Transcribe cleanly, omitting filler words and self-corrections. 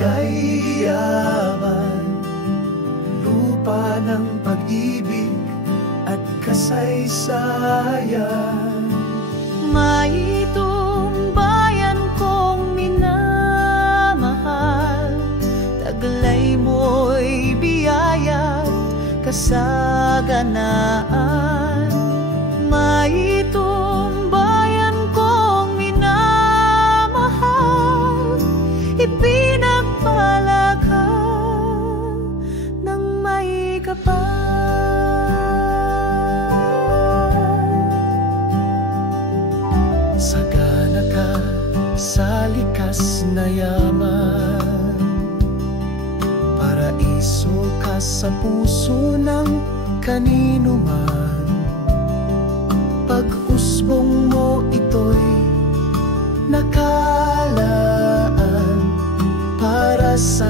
ika'y yaman, lupa ng pag-ibig at kasaysayan. Maitong bayan kong minamahal, taglay mo'y biyaya, kasaganaan. Maitong bayan kong minamahal, ipinagpala ka ng may kapal. Sagana ka sa likas na yaman, paraiso ka sa puso ng kanino man. Pag-usbong mo ito'y nakalaan para sa